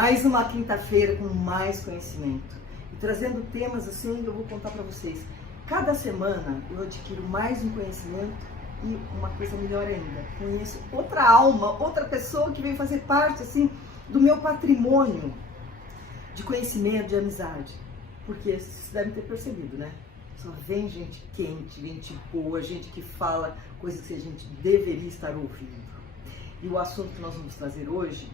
Mais uma quinta-feira com mais conhecimento e trazendo temas assim que eu vou contar para vocês. Cada semana eu adquiro mais um conhecimento e uma coisa melhor ainda, conheço outra alma, outra pessoa que veio fazer parte assim do meu patrimônio de conhecimento, de amizade. Porque vocês devem ter percebido, né? Só vem gente quente, gente boa, gente que fala coisas que a gente deveria estar ouvindo. E o assunto que nós vamos trazer hoje,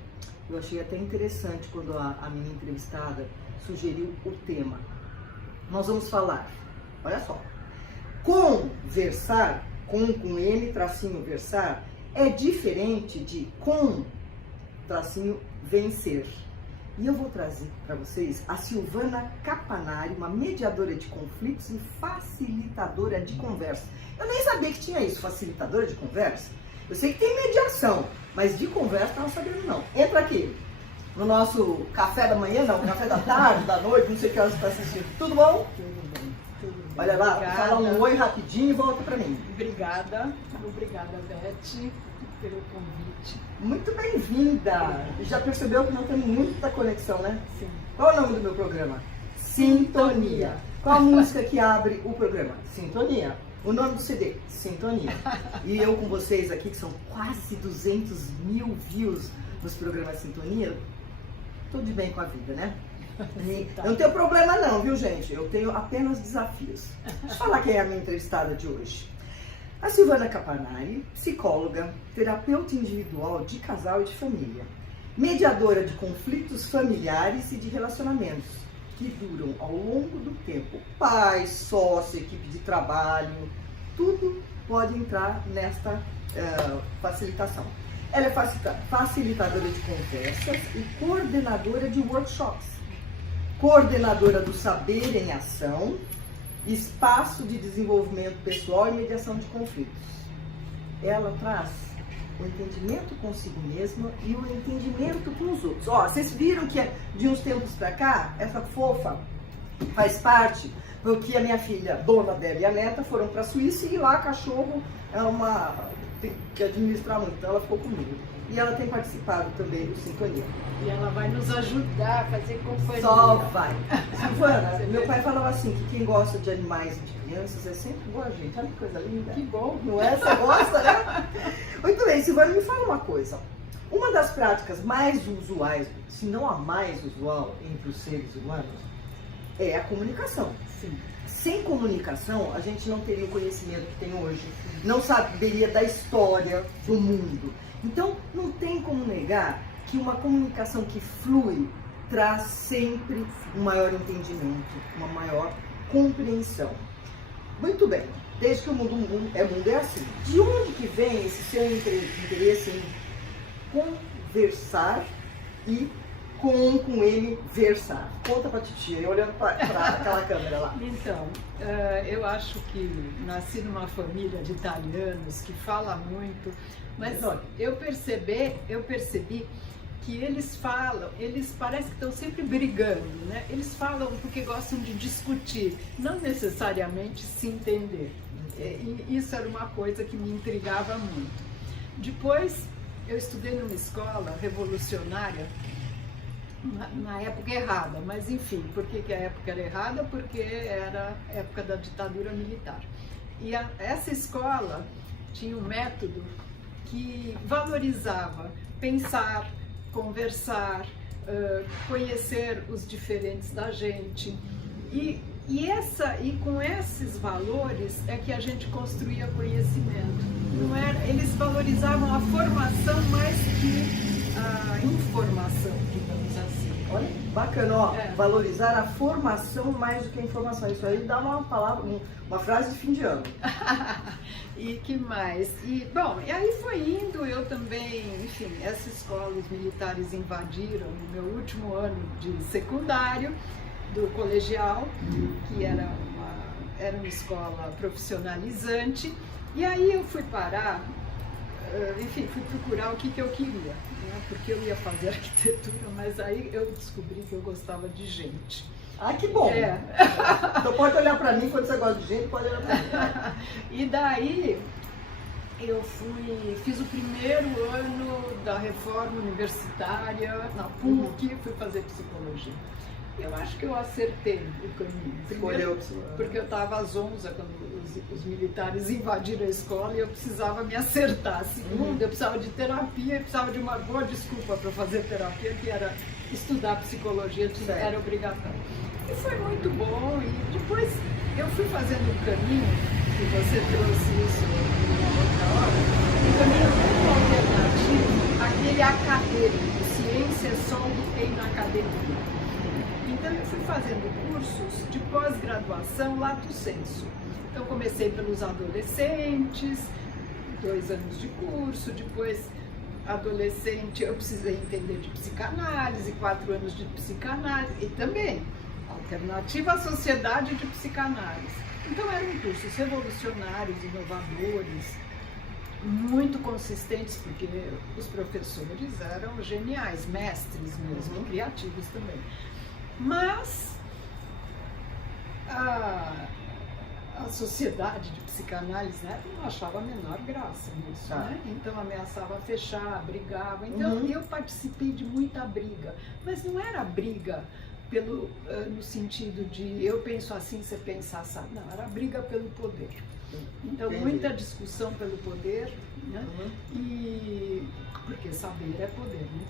eu achei até interessante quando a minha entrevistada sugeriu o tema. Nós vamos falar, olha só, conversar, com N, tracinho, versar, é diferente de com, tracinho, vencer. E eu vou trazer para vocês a Silvana Capanari, uma mediadora de conflitos e facilitadora de conversa. Eu nem sabia que tinha isso, facilitadora de conversa. Eu sei que tem mediação, mas de conversa não estava sabendo não. Entra aqui no nosso café da manhã, não, café da tarde, da noite, não sei que horas você está assistindo. Tudo bom? Tudo bem, tudo bem. Olha lá, obrigada. fala um oi rapidinho e volta para mim. Obrigada, Beth, pelo convite. Muito bem-vinda! Já percebeu que não tem muita conexão, né? Sim. Qual é o nome do meu programa? Sintonia. Qual a música que abre o programa? Sintonia. O nome do CD? Sintonia. E eu com vocês aqui, que são quase 200 mil views nos programas Sintonia, tô de bem com a vida, né? Eu não tenho problema não, viu gente? Eu tenho apenas desafios. Deixa eu falar quem é a minha entrevistada de hoje. A Silvana Capanari, psicóloga, terapeuta individual de casal e de família, mediadora de conflitos familiares e de relacionamentos que duram ao longo do tempo. Pais, sócio, equipe de trabalho, tudo pode entrar nesta facilitação. Ela é facilitadora de conversas e coordenadora de workshops, coordenadora do Saber em Ação, espaço de desenvolvimento pessoal e mediação de conflitos. Ela traz o entendimento consigo mesma e o entendimento com os outros. Ó, vocês viram que de uns tempos pra cá, essa fofa faz parte, porque a minha filha, dona dela e a neta foram pra Suíça e lá cachorro tem que administrar muito, então ela ficou comigo. E ela tem participado também do Sintonia. E ela vai nos ajudar a fazer companhia. Só vai. Silvana, meu pai falava assim, que quem gosta de animais e de crianças é sempre boa gente. Olha que coisa linda. Que bom. Não é? Você gosta, né? Muito bem, Silvana, me fala uma coisa. Uma das práticas mais usuais, se não a mais usual entre os seres humanos, é a comunicação. Sim. Sem comunicação, a gente não teria o conhecimento que tem hoje, não saberia da história do mundo. Então, não tem como negar que uma comunicação que flui traz sempre um maior entendimento, uma maior compreensão. Muito bem, desde que o mundo é assim. De onde que vem esse seu interesse em conversar e com ele versar? Conta pra titia, olhando para aquela câmera lá. Então, eu acho que nasci numa família de italianos que fala muito, mas olha, eu percebi que eles parece que estão sempre brigando, né? Eles falam porque gostam de discutir, não necessariamente se entender. E isso era uma coisa que me intrigava muito. Depois, eu estudei numa escola revolucionária, na época errada, mas enfim, por que a época era errada? Porque era a época da ditadura militar. E essa escola tinha um método que valorizava pensar, conversar, conhecer os diferentes da gente. E com esses valores é que a gente construía conhecimento. Não era, eles valorizavam a formação mais que a informação, digamos assim. Olha, bacana, ó, valorizar a formação mais do que a informação. Isso aí dá uma palavra, uma frase de fim de ano. E que mais? E aí foi indo, eu também, enfim, essa escola, os militares invadiram no meu último ano de secundário, do colegial, que era uma escola profissionalizante, e aí eu fui parar, enfim, fui procurar o que eu queria, né? Porque eu ia fazer arquitetura, mas aí eu descobri que eu gostava de gente. Ah, que bom! Então pode olhar pra mim, quando você gosta de gente, pode olhar pra mim. E daí fiz o primeiro ano da reforma universitária na PUC, fui fazer psicologia. Eu acho que eu acertei o caminho. Primeiro, porque eu estava zonza quando os militares invadiram a escola e eu precisava me acertar. Segundo, eu precisava de terapia, eu precisava de uma boa desculpa para fazer terapia, que era estudar psicologia, era obrigatório. E foi muito bom, e depois eu fui fazendo um caminho, que você trouxe isso uma outra hora, um caminho muito alternativo àquele acadêmico, ciência só o que tem na academia. Então eu fui fazendo cursos de pós-graduação lato sensu. Então comecei pelos adolescentes, 2 anos de curso, depois adolescente eu precisei entender de psicanálise, 4 anos de psicanálise e também alternativa à sociedade de psicanálise. Então eram cursos revolucionários, inovadores, muito consistentes, porque os professores eram geniais, mestres mesmo, criativos também. Mas a sociedade de psicanálise, né, não achava a menor graça nisso, né? Então ameaçava fechar, brigava. Então eu participei de muita briga, mas não era briga no sentido de eu penso assim, você pensa assim, não, era briga pelo poder. Então muita discussão pelo poder, né? E porque saber é poder, né?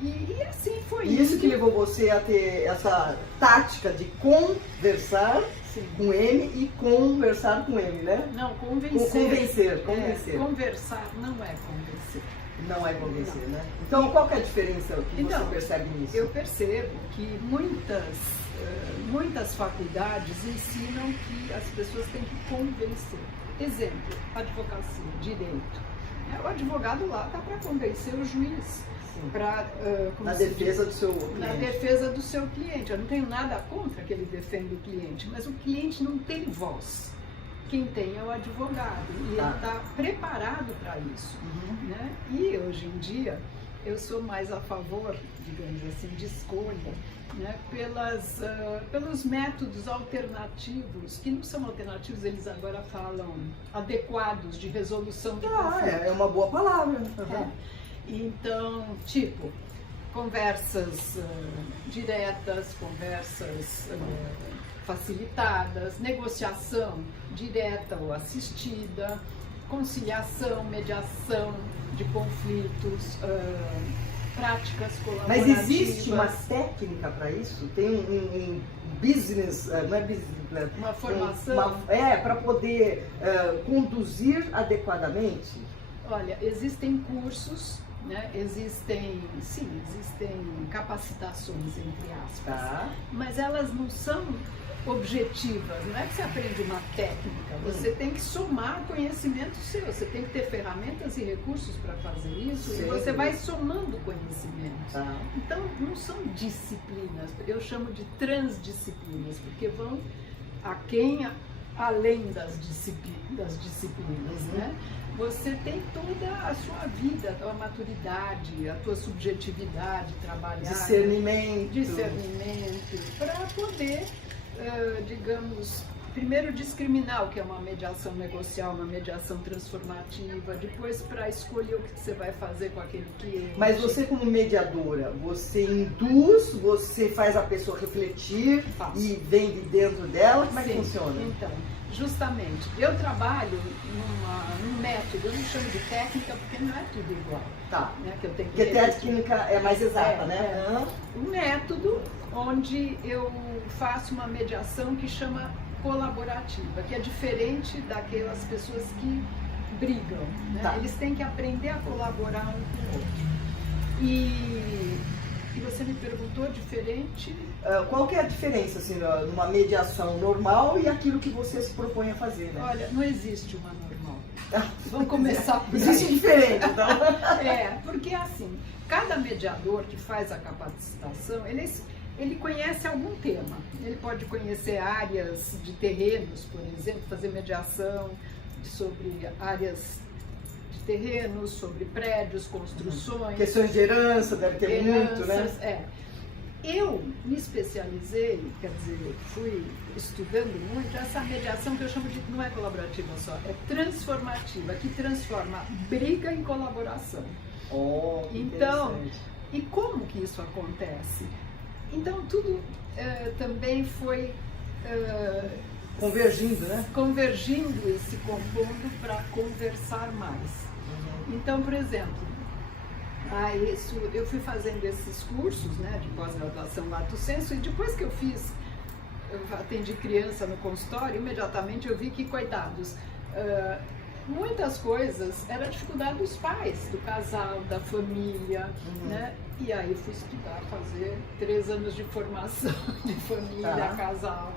E assim foi isso que levou você a ter essa tática de conversar com M e conversar com M, né? Não, convencer. Convencer. Conversar não é convencer. Não é convencer, né? Então, qual que é a diferença que você percebe nisso? Eu percebo que muitas faculdades ensinam que as pessoas têm que convencer. Exemplo, advocacia, direito. O advogado lá está para convencer o juiz. Na defesa do seu cliente. Na defesa do seu cliente. Eu não tenho nada contra que ele defenda o cliente, mas o cliente não tem voz. Quem tem é o advogado, e ele está preparado para isso. Né? E hoje em dia, eu sou mais a favor, digamos assim, de escolha, né? Pelos métodos alternativos, que não são alternativos, eles agora falam adequados de resolução de conflito. É uma boa palavra. Então, tipo, conversas diretas, conversas facilitadas, negociação direta ou assistida, conciliação, mediação de conflitos, práticas colaborativas. Mas existe uma técnica para isso? Tem um business, não é business, uma formação? Para poder conduzir adequadamente? Olha, existem cursos, né? Existem capacitações, entre aspas, mas elas não são objetivas, não é que você aprende uma técnica, você tem que somar conhecimento seu, você tem que ter ferramentas e recursos para fazer isso, e você vai somando conhecimento. Então, não são disciplinas, eu chamo de transdisciplinas, porque vão além das disciplinas, né? Você tem toda a sua vida, a tua maturidade, a tua subjetividade, trabalhar... Discernimento, para poder, digamos, primeiro discriminar o que é uma mediação negocial, uma mediação transformativa, depois para escolher o que você vai fazer com aquele cliente. Mas você como mediadora, você induz, você faz a pessoa refletir e vem de dentro dela? Como é que funciona? Então, justamente, eu trabalho num método, eu não chamo de técnica porque não é tudo igual. Né, que eu tenho porque técnica é mais exata, né? Um método onde eu faço uma mediação que chama colaborativa, que é diferente daquelas pessoas que brigam, né? Eles têm que aprender a colaborar um com o outro. E você me perguntou diferente... Qual que é a diferença, assim, numa mediação normal e aquilo que você se propõe a fazer, né? Olha, não existe uma normal. Vamos começar por aí. Existe diferente, então. Porque assim, cada mediador que faz a capacitação, ele conhece algum tema. Ele pode conhecer áreas de terrenos, por exemplo, fazer mediação sobre áreas de terrenos, sobre prédios, construções. Questões de herança, deve ter muito, né? Eu me especializei, quer dizer, fui estudando muito essa mediação que eu chamo de, não é colaborativa só, é transformativa, que transforma briga em colaboração. Oh, que Então, interessante. e como que isso acontece? Então, tudo também foi Convergindo, né? convergindo e se compondo para conversar mais. Então, por exemplo, eu fui fazendo esses cursos, né, de pós-graduação Lato Sensu, e depois que eu atendi criança no consultório, imediatamente eu vi que, coitados, muitas coisas era dificuldade dos pais, do casal, da família, né? E aí fui estudar, fazer 3 anos de formação de família, casal.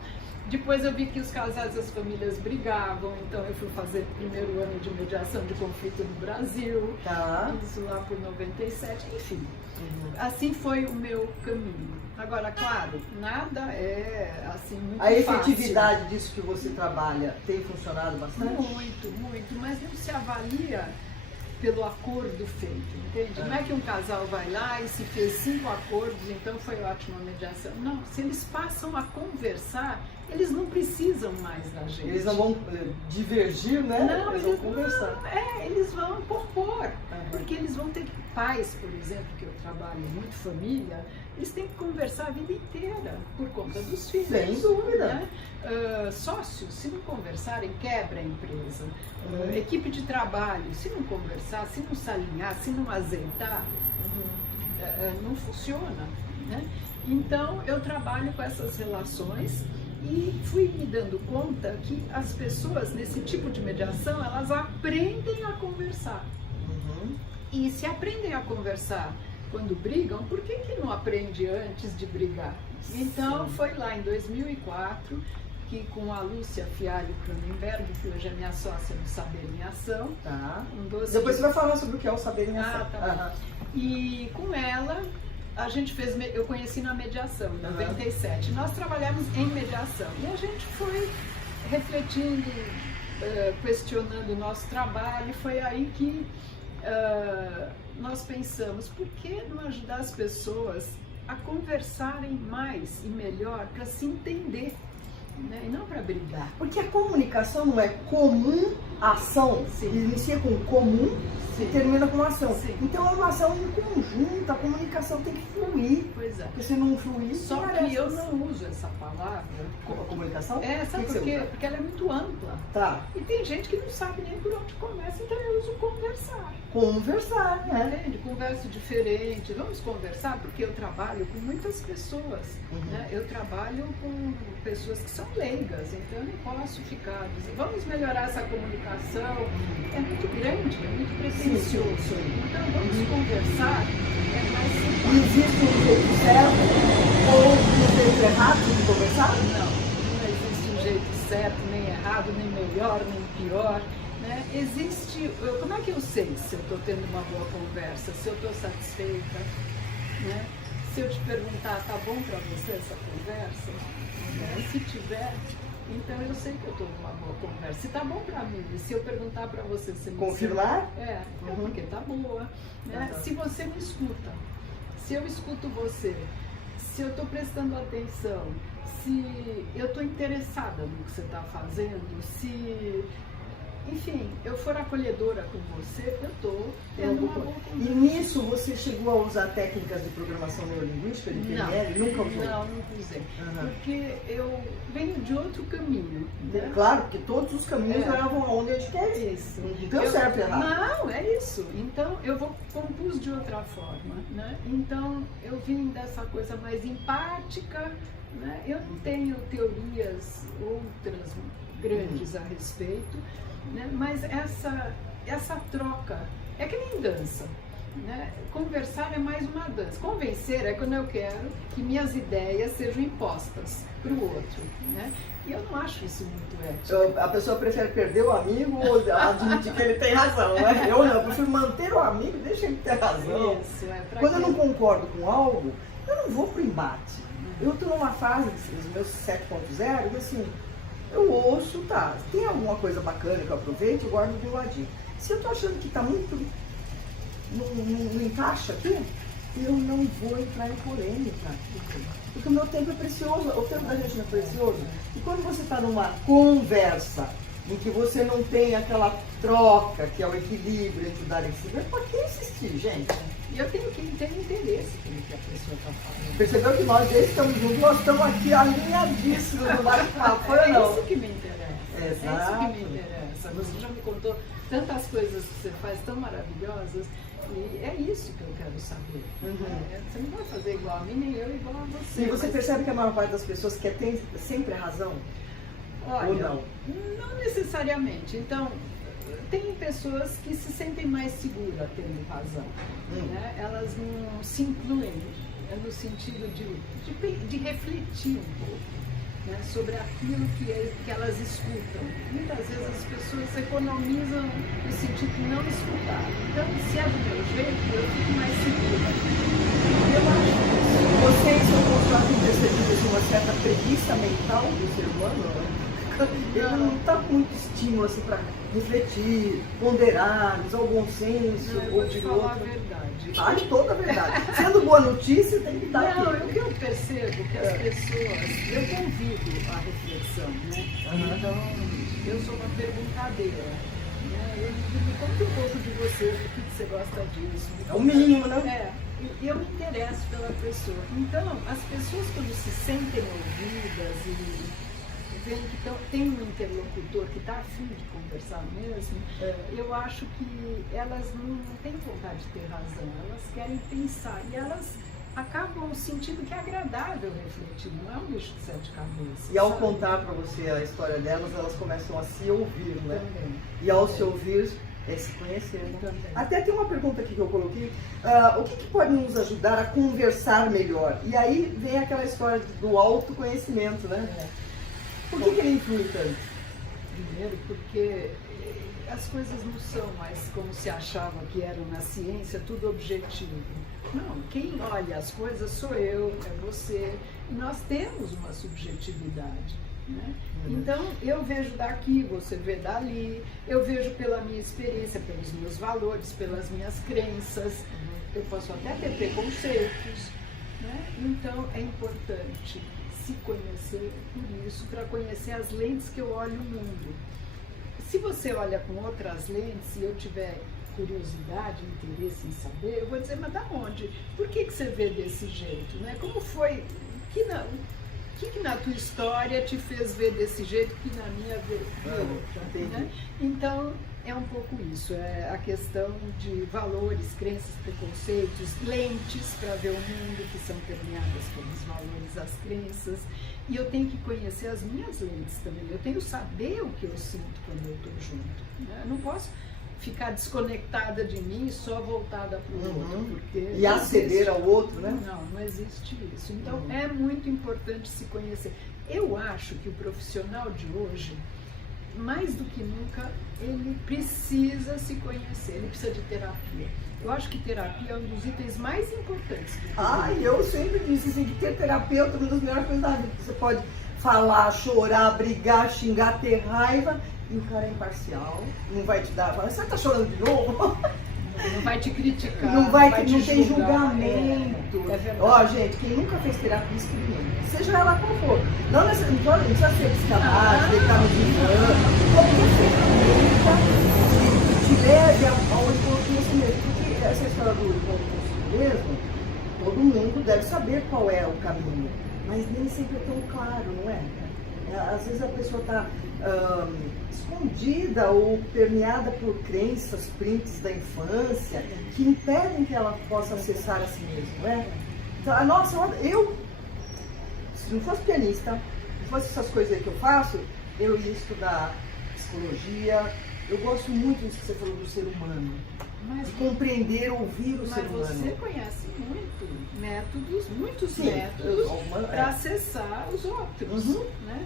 Depois eu vi que os casais e as famílias brigavam, então eu fui fazer primeiro ano de mediação de conflito no Brasil, isso lá por 97, enfim. Assim foi o meu caminho. Agora, claro, nada é assim muito fácil. A efetividade disso que você trabalha tem funcionado bastante? Muito, muito, mas não se avalia pelo acordo feito, entende? Não é que um casal vai lá e se fez 5 acordos, então foi ótima a mediação. Não, se eles passam a conversar, eles não precisam mais da gente. Eles não vão divergir, né? Não, eles vão conversar. Eles vão compor. Porque eles vão ter pais, por exemplo, que eu trabalho muito, família, eles têm que conversar a vida inteira por conta dos filhos. Sem dúvida. Né? Sócios, se não conversarem, quebra a empresa. Equipe de trabalho, se não conversar, se não se alinhar, se não azeitar, não funciona. Né? Então, eu trabalho com essas relações e fui me dando conta que as pessoas, nesse tipo de mediação, elas aprendem a conversar. E se aprendem a conversar quando brigam, por que não aprende antes de brigar? Então, foi lá em 2004 que, com a Lúcia Fialho Cronenberg, que hoje é minha sócia no Saber em Ação. Depois você vai falar sobre o que é o Saber em Ação. E com ela, a gente fez, eu conheci na mediação, em 97. Nós trabalhamos em mediação e a gente foi refletindo, questionando o nosso trabalho. Foi aí que nós pensamos, por que não ajudar as pessoas a conversarem mais e melhor para se entender, né? E não para brigar. Porque a comunicação não é comum ação, inicia com comum e termina com ação. Então é uma ação em conjunto, a comunicação tem que fluir. Pois é. Porque se não fluir, só que eu não uso essa palavra. A comunicação? Sabe por quê? Porque ela é muito ampla. E tem gente que não sabe nem por onde começa, então eu uso conversar. Conversar, né? Entende? Conversa diferente. Vamos conversar, porque eu trabalho com muitas pessoas. Né? Eu trabalho com pessoas que são leigas, então eu não posso ficar dizendo, vamos melhorar essa comunicação. É muito grande, é muito pretensioso. Então vamos conversar, é mais simples. Existe um jeito certo ou um jeito errado de conversar? Não existe um jeito certo, nem errado, nem melhor, nem pior. Né? Existe, como é que eu sei se eu estou tendo uma boa conversa, se eu estou satisfeita? Né? Se eu te perguntar, tá bom para você essa conversa? Né? Se tiver, então eu sei que eu estou numa boa conversa. Se tá bom para mim, e se eu perguntar para você, você me confirmar? É porque tá boa. Né? Se você me escuta, se eu escuto você, se eu estou prestando atenção, se eu estou interessada no que você está fazendo, se, enfim, eu for acolhedora com você, eu estou tendo uma boa conversa. E nisso você chegou a usar técnicas de programação neurolinguística, de PNL? Nunca usou? Não, nunca usei. Porque eu venho de outro caminho. Né? Claro, porque todos os caminhos levam aonde a gente quer ir. Isso. Então certo e errado. Não, é isso. Então eu compus de outra forma. Né? Então eu vim dessa coisa mais empática. Né? Eu não tenho teorias outras grandes a respeito. Né? Mas essa troca é que nem dança. Né? Conversar é mais uma dança. Convencer é quando eu quero que minhas ideias sejam impostas para o outro. Né? E eu não acho isso muito ético. A pessoa prefere perder o amigo ou admitir que ele tem razão, né? Eu não, eu prefiro manter o amigo, deixa ele ter razão. Isso, quando eu não concordo com algo, eu não vou para o embate. Eu estou numa fase dos meus 7.0, assim, eu ouço, tá, tem alguma coisa bacana que eu aproveito, eu guardo do ladinho. Se eu estou achando que está muito, não encaixa aqui, eu não vou entrar em polêmica. Porque o meu tempo é precioso, o tempo da gente não é precioso. E quando você está numa conversa em que você não tem aquela troca, que é o equilíbrio entre dar e receber, para que insistir, gente? E eu tenho que ter interesse pelo que a pessoa está falando. Percebeu que nós dois estamos juntos, nós estamos aqui alinhadíssimos no bate-papo, É não? isso que me interessa. Exato. É isso que me interessa. Você já me contou tantas coisas que você faz tão maravilhosas. E é isso que eu quero saber. Você não vai fazer igual a mim, nem eu igual a você. E você percebe que a maior parte das pessoas quer ter sempre a razão? Olha, ou não? Não necessariamente. Então, tem pessoas que se sentem mais seguras tendo razão. Né? Elas não se incluem no sentido de refletir um pouco, né, sobre aquilo que elas escutam. Muitas vezes as pessoas economizam no sentido de não escutar. Então, se é do meu jeito, eu fico mais segura. Eu acho que Vocês são têm percebido assim, uma certa preguiça mental do ser humano, né? Ele não está com muito estímulo assim, para refletir, ponderar, usar o bom senso, eu vou te falar a verdade. Fale toda a verdade. Sendo boa notícia, tem que dar Não, aqui. o que eu percebo que as pessoas, eu convido a reflexão, né? Então, eu sou uma perguntadeira. Né? Eu digo, me conta um pouco de você, do que você gosta disso. É o mínimo, né? E eu me interesso pela pessoa. Então, as pessoas quando se sentem ouvidas e veem que tem um interlocutor que está afim de conversar mesmo, eu acho que elas não têm vontade de ter razão, elas querem pensar e elas acabam sentindo que é agradável refletir, não é um bicho de sete cabeças. E ao sabe? contar para você a história delas, elas começam a se ouvir, né? Também. E ao se ouvir, é se conhecer. Né? Também. Até tem uma pergunta aqui que eu coloquei, o que pode nos ajudar a conversar melhor? E aí vem aquela história do autoconhecimento, né? Por que ele influi tanto? Primeiro, porque as coisas não são mais como se achava que eram na ciência, tudo objetivo. Não, quem olha as coisas sou eu, é você, e nós temos uma subjetividade. Né? Então, eu vejo daqui, você vê dali, eu vejo pela minha experiência, pelos meus valores, pelas minhas crenças, eu posso até ter preconceitos. Né? Então, é importante se conhecer por isso, para conhecer as lentes que eu olho o mundo. Se você olha com outras lentes e eu tiver curiosidade, interesse em saber, eu vou dizer, mas da onde? Por que você vê desse jeito? Né? Como foi? O que na tua história te fez ver desse jeito que na minha vê outra? Né? Então, é um pouco isso, é a questão de valores, crenças, preconceitos, lentes para ver o mundo que são permeadas pelos valores, as crenças. E eu tenho que conhecer as minhas lentes também, eu tenho que saber o que eu sinto quando eu estou junto. Né? Eu não posso ficar desconectada de mim e só voltada para o outro. Porque e aceder ao outro, né? Não existe isso. Então, é muito importante se conhecer. Eu acho que o profissional de hoje, mais do que nunca, ele precisa se conhecer, ele precisa de terapia. Eu acho que terapia é um dos itens mais importantes. Eu sempre disse assim, que ter terapeuta é uma das melhores coisas da vida. Você pode falar, chorar, brigar, xingar, ter raiva, e o cara é imparcial, não vai te dar, fala, você tá chorando de novo? Não vai te criticar, não tem julgamento. É verdade. Ó, gente, quem nunca fez terapia, experimenta. Seja ela qual for. Não precisa ser psicanálise, deitar no divã, qualquer ferramenta que te leve ao encontro com você mesmo. Porque essa história do encontro com você mesmo, todo mundo deve saber qual é o caminho, mas nem sempre é tão claro, não é? Às vezes a pessoa está escondida ou permeada por crenças, prints da infância, que impedem que ela possa acessar a si mesma, né? Então, nossa, se não fosse pianista, não fosse essas coisas aí que eu faço, eu ia estudar psicologia. Eu gosto muito disso que você falou do ser humano. De compreender, ouvir o ser humano. Mas você conhece muitos métodos para acessar os outros, né?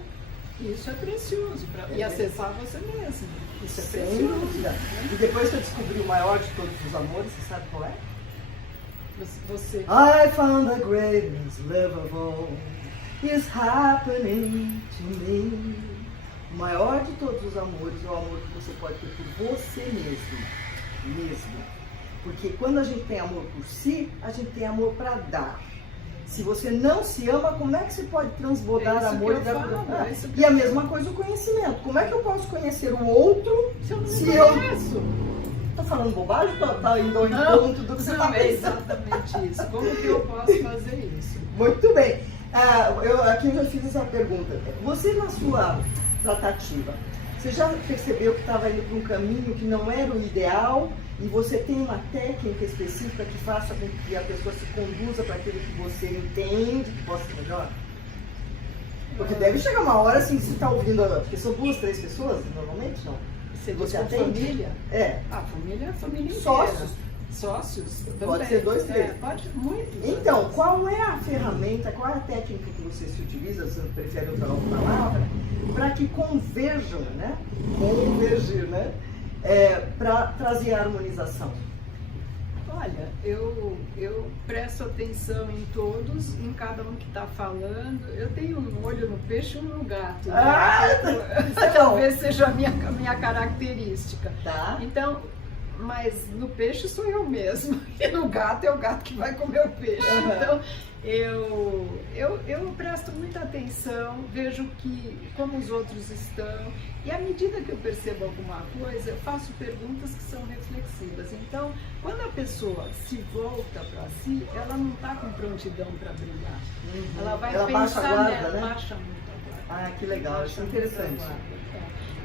Isso é precioso. E acessar você mesmo. Isso é precioso. Né? E depois que eu descobri o maior de todos os amores, você sabe qual é? Você. I found the greatest love of all is happening to me. O maior de todos os amores é o amor que você pode ter por você mesmo. Porque quando a gente tem amor por si, a gente tem amor para dar. Se você não se ama, como é que você pode transbordar amor e dar para E a mesma coisa o conhecimento. Como é que eu posso conhecer o outro se eu não se me conheço? Tá falando bobagem ou tá indo ao encontro do que você tá é pensando? exatamente isso. Como que eu posso fazer isso? Muito bem. Aqui eu já fiz essa pergunta. Você, na sua tratativa, você já percebeu que estava indo para um caminho que não era o ideal e você tem uma técnica específica que faça com que a pessoa se conduza para aquilo que você entende que possa ser melhor? Porque deve chegar uma hora assim, você está ouvindo, porque são 2, 3 pessoas normalmente, não? Você atende? Família? É. A família inteira. Sócios? Sócios também. Pode ser 2, 3. Pode muito. Então, qual é a ferramenta, qual é a técnica que você se utiliza, você prefere usar outra palavra, para que converjam, né? Convergir, né? Para trazer a harmonização? Olha, eu presto atenção em todos, em cada um que está falando. Eu tenho um olho no peixe e um no gato. Né? Talvez seja a minha característica. Tá. Então, mas no peixe sou eu mesmo. E no gato é o gato que vai comer o peixe. Uhum. Então, eu presto muita atenção, vejo como os outros estão. E à medida que eu percebo alguma coisa, eu faço perguntas que são reflexivas. Então, quando a pessoa se volta para si, ela não está com prontidão para brigar. Uhum. Ela vai pensar baixa nela, nela, né? baixa muito a guarda. Que legal, isso é interessante.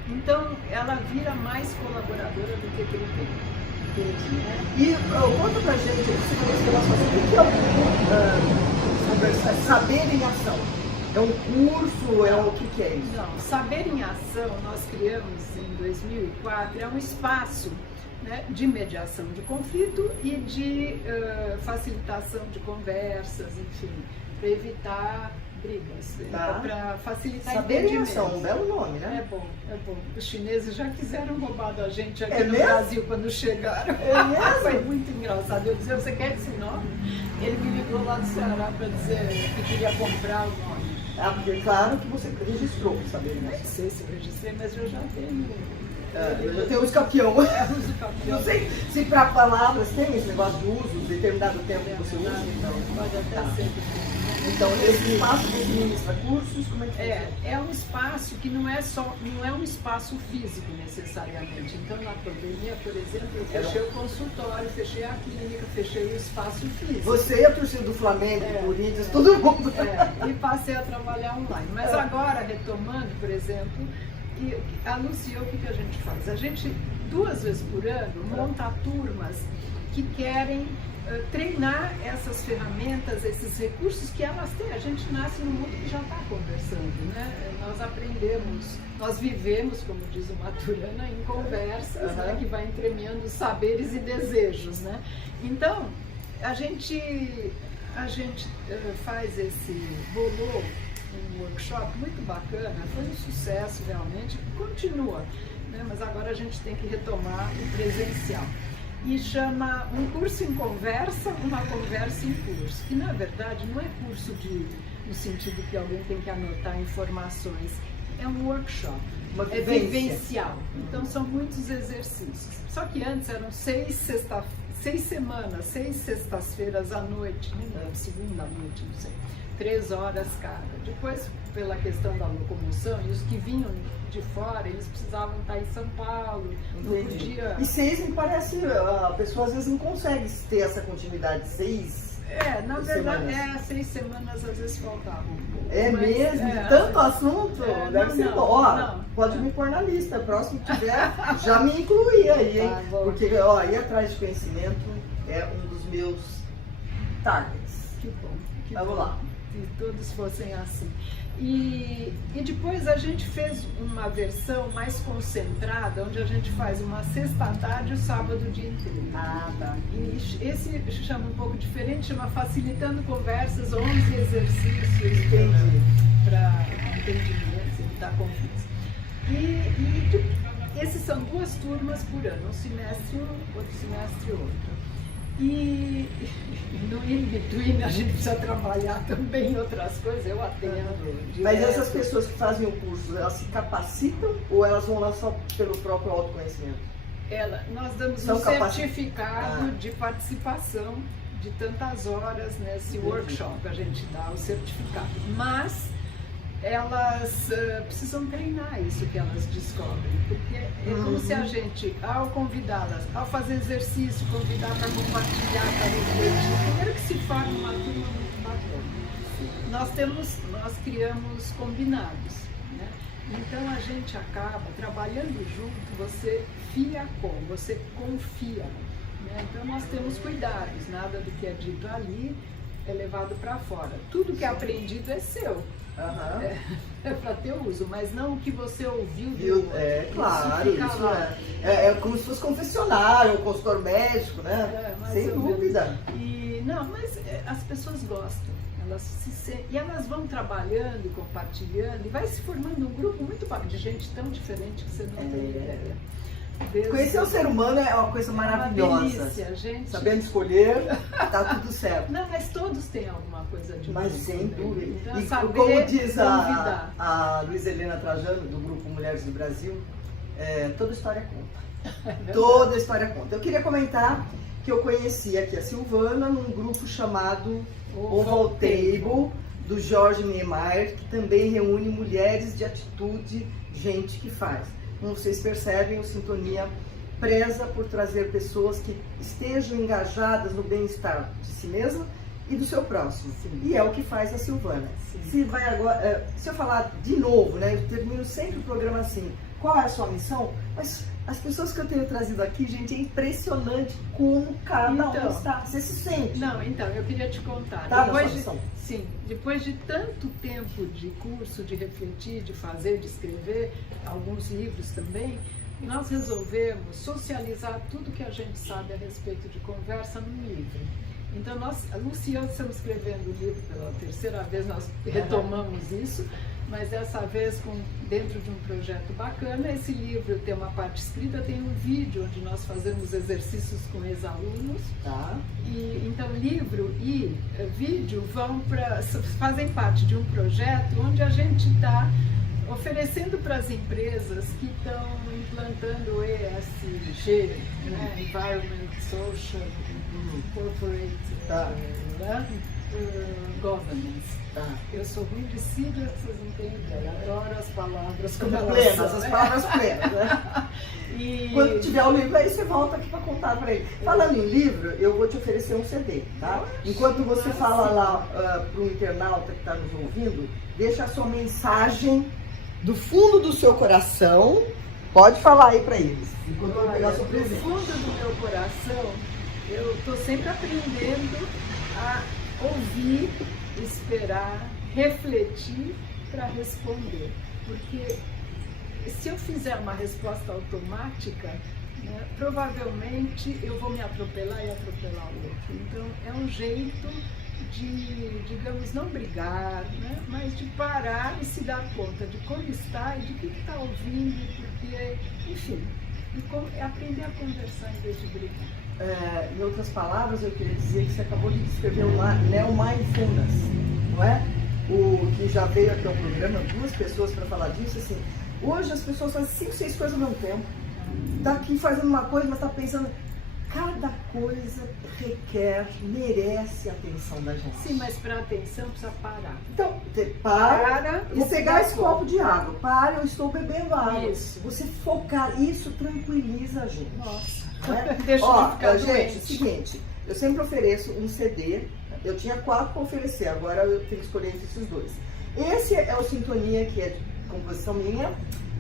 Então, ela vira mais colaboradora do que crítica. Entendi. E conta pra gente, você falou esse relacionamento, o que é o saber em ação? É um curso? O que é isso? Não, Saber em Ação nós criamos em 2004, é um espaço, né, de mediação de conflito e de facilitação de conversas, enfim, para evitar brigas, tá. Para facilitar Saber em Ação, um belo nome, né? É bom, é bom. Os chineses já quiseram roubar da gente aqui no mesmo? Brasil quando chegaram. É mesmo? Foi muito engraçado. Eu disse, você quer esse nome? Ele me ligou lá do Ceará para dizer que queria comprar o nome. Porque claro que você registrou o Saber em Nem Ação. sei se eu registrei, mas eu já tenho. Eu já tenho o escapião. Não sei se para palavras tem esse negócio de uso, determinado tempo que você usa. Então, pode até ser. Então, esse espaço que administra cursos, como é que é um espaço que não é um espaço físico necessariamente. Então, na pandemia, por exemplo, eu fechei o consultório, fechei a clínica, fechei o espaço físico. Você e a torcida do Flamengo, Corinthians, todo mundo. E passei a trabalhar online. Mas agora, retomando, por exemplo, a Lucia, o que a gente faz? A gente, 2 vezes por ano, monta turmas que querem treinar essas ferramentas, esses recursos que elas têm. A gente nasce num mundo que já está conversando, né? Nós aprendemos, nós vivemos, como diz o Maturana, em conversas, né? Que vai entremeando saberes e desejos, né? Então, a gente bolou um workshop muito bacana, foi um sucesso realmente, continua, né? Mas agora a gente tem que retomar o presencial. E chama Um Curso em Conversa, Uma Conversa em Curso. Que na verdade não é curso no sentido que alguém tem que anotar informações, é um workshop, é vivencial. Então são muitos exercícios. Só que antes eram 6 semanas, 6 sextas-feiras à noite, segunda à noite, não sei, 3 horas cada. Depois, pela questão da locomoção, e os que vinham de fora, eles precisavam estar em São Paulo, não podia... E 6 me parece, a pessoa às vezes não consegue ter essa continuidade, 6 na verdade, 6 semanas às vezes faltavam um pouco. Mesmo? Tanto assunto? Deve ser bom. Pode me pôr na lista, próximo que tiver, já me incluir aí, hein? Porque ir atrás de conhecimento é um dos meus targets. Que bom. Vamos lá. Se todos fossem assim. E depois a gente fez uma versão mais concentrada, onde a gente faz uma sexta à tarde e o sábado o dia inteiro. Tá. E esse chama um pouco diferente, chama Facilitando Conversas, 11 exercícios para entendimento, evitar conflitos. E esses são 2 turmas por ano, um semestre um, outro semestre outro. E no in-between a gente precisa trabalhar também em outras coisas, eu atendo. Mas essas pessoas que fazem o curso, elas se capacitam ou elas vão lá só pelo próprio autoconhecimento? Nós damos São um certificado de participação de tantas horas nesse workshop, a gente dá o certificado. Mas elas precisam treinar isso que elas descobrem, porque é como se a gente, ao convidá-las, ao fazer exercício, convidar para compartilhar, para refletir, primeiro que se forma uma turma muito bacana. Nós criamos combinados, né? Então a gente acaba trabalhando junto, você você confia, né? Então nós temos cuidados, nada do que é dito ali é levado para fora. Tudo que é aprendido é seu. É para ter uso, mas não o que você ouviu. Claro, isso é como se fosse confessionário, consultor médico, né? Sem dúvida. Mas as pessoas gostam, e elas vão trabalhando e compartilhando, e vai se formando um grupo muito bacana de gente tão diferente que você não tem ideia. Conhecer o ser humano é uma coisa maravilhosa. Uma delícia, gente. Sabendo escolher, tá tudo certo. Não, mas todos têm alguma coisa de Mas sem dúvida. Então, e saber como diz convidar. a Luiza Helena Trajano, do grupo Mulheres do Brasil, toda história conta. Toda história conta. Eu queria comentar que eu conheci aqui a Silvana num grupo chamado Oval Table, do Jorge Niemeyer, que também reúne mulheres de atitude, gente que faz. Como vocês percebem, o Sintonia preza por trazer pessoas que estejam engajadas no bem-estar de si mesma e do seu próximo. Sim. E é o que faz a Silvana. Se eu falar de novo, né, eu termino sempre o programa assim, qual é a sua missão? Mas as pessoas que eu tenho trazido aqui, gente, é impressionante como cada um está. Você se sente? Não, então, eu queria te contar. Tá, Depois de tanto tempo de curso, de refletir, de fazer, de escrever, alguns livros também, nós resolvemos socializar tudo que a gente sabe a respeito de conversa num livro. Então, a Lúcia e eu estamos escrevendo o livro pela terceira vez, nós retomamos isso, mas dessa vez dentro de um projeto bacana. Esse livro tem uma parte escrita, tem um vídeo onde nós fazemos exercícios com ex-alunos. Tá. Então livro e vídeo fazem parte de um projeto onde a gente está oferecendo para as empresas que estão implantando o ESG, né? Environment, Social, Corporate Governance. Eu sou ruim de sigla, vocês não têm ideia. Adoro as palavras plenas, as palavras plenas, né? Quando tiver o livro, aí você volta aqui para contar para ele. Falando em livro, eu vou te oferecer um CD, tá? Enquanto você fala lá para o internauta que está nos ouvindo, deixa a sua mensagem do fundo do seu coração. Pode falar aí para eles. Enquanto eu vou pegar seu presente. Do fundo do meu coração, eu estou sempre aprendendo a ouvir, esperar, refletir para responder. Porque se eu fizer uma resposta automática, né, provavelmente eu vou me atropelar e atropelar o outro. Então é um jeito de, digamos, não brigar, né, mas de parar e se dar conta de como está e de que está ouvindo, porque, enfim, aprender a conversar em vez de brigar. Em outras palavras, eu queria dizer que você acabou de descrever o Neo Mindfulness, não é? O que já veio aqui ao programa, 2 pessoas para falar disso, assim, hoje as pessoas fazem 5, 6 coisas ao mesmo tempo, está aqui fazendo uma coisa, mas está pensando, cada coisa merece a atenção da gente. Sim, mas para atenção precisa parar. Então, para e pegar esse copo de água, eu estou bebendo água. Isso. Você focar, isso tranquiliza a gente. Nossa. Deixa de ficar gente, seguinte, eu sempre ofereço um CD, eu tinha 4 para oferecer, agora eu tenho que escolher entre esses 2. Esse é o Sintonia, que é de composição minha,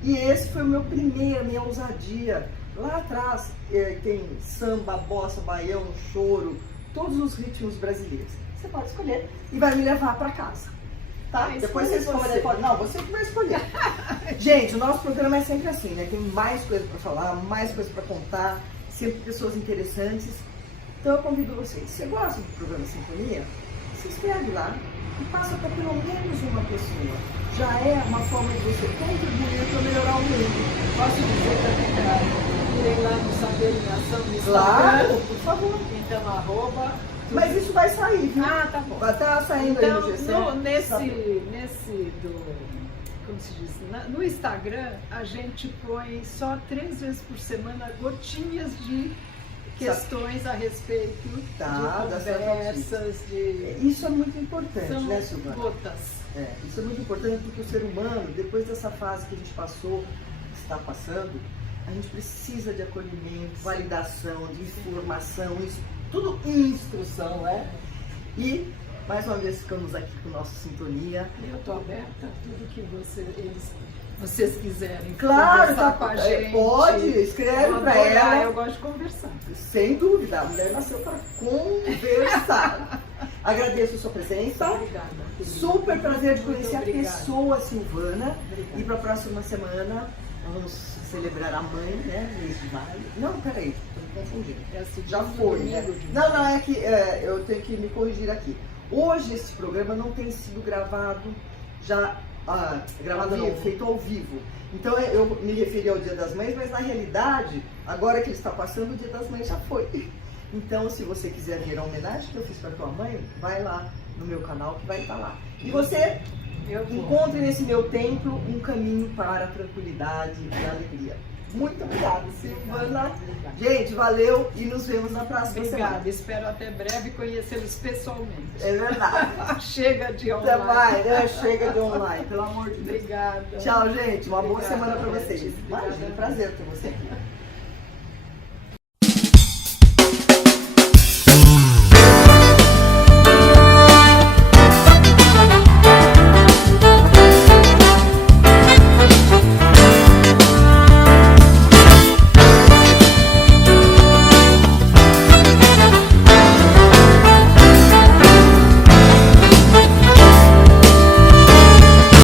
e esse foi o minha ousadia. Lá atrás tem samba, bossa, baião, choro, todos os ritmos brasileiros. Você pode escolher e vai me levar para casa. Tá? Depois você escolhe. Não, você que vai escolher. Gente, o nosso programa é sempre assim, né? Tem mais coisa para falar, mais coisa para contar, sempre pessoas interessantes. Então eu convido vocês. Se você gosta do programa Sintonia, se inscreve lá e passa para pelo menos uma pessoa. Já é uma forma de você contribuir para melhorar o mundo. Posso dizer também que irem lá no Saber em Ação no Instagram. Claro, por favor. Então, Mas isso vai sair, viu? Ah, tá bom. Vai estar saindo então, aí no GC. Nesse como se diz, no Instagram a gente põe só 3 vezes por semana gotinhas de questões a respeito de conversas, Isso é muito importante, são né, Silvana? gotas. Isso é muito importante porque o ser humano, depois dessa fase que a gente passou, está passando, a gente precisa de acolhimento, validação, de informação, tudo instrução, né? E mais uma vez ficamos aqui com nossa sintonia. Eu estou aberta a tudo que vocês quiserem. Claro, conversar com a gente. Pode, escreve para ela. Eu gosto de conversar. Sem dúvida, a mulher nasceu para conversar. Agradeço a sua presença. Obrigada. Super prazer de conhecer a obrigada. pessoa Silvana. Obrigada. E para a próxima semana nós vamos celebrar a mãe, né? Mês de maio. Não, peraí, estou me confundindo. Já foi, né? Não, é que eu tenho que me corrigir aqui. Hoje esse programa não tem sido gravado já. Gravado não, feito ao vivo. Então eu me referi ao Dia das Mães, mas na realidade, agora que ele está passando, o Dia das Mães já foi. Então, se você quiser ver a homenagem que eu fiz para tua mãe, vai lá no meu canal que vai estar lá. E você encontre nesse meu templo um caminho para a tranquilidade e a alegria. Muito obrigada, Silvana. Gente, valeu e nos vemos na próxima semana. Obrigada, espero até breve conhecê-los pessoalmente. É verdade. Chega de online. Até mais, né? Chega de online, pelo amor de Deus. Obrigada. Tchau, gente. Uma boa semana para Beth. vocês. Imagina, prazer ter você aqui.